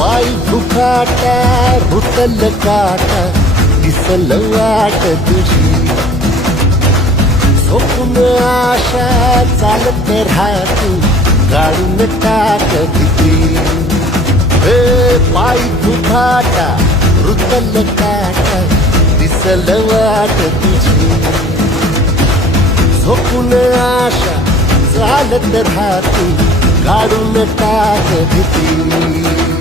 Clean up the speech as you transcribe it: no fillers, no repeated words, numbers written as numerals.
पायी फुफाटा रुतल काटा दिसल वाट तुझी झोपून आशा चालत राहतो काढून टाक भीती पायी फुफाटा रुतल काटा दिसल वाट तुझी झोपून आशा चालत राहतो काढून टाक भीती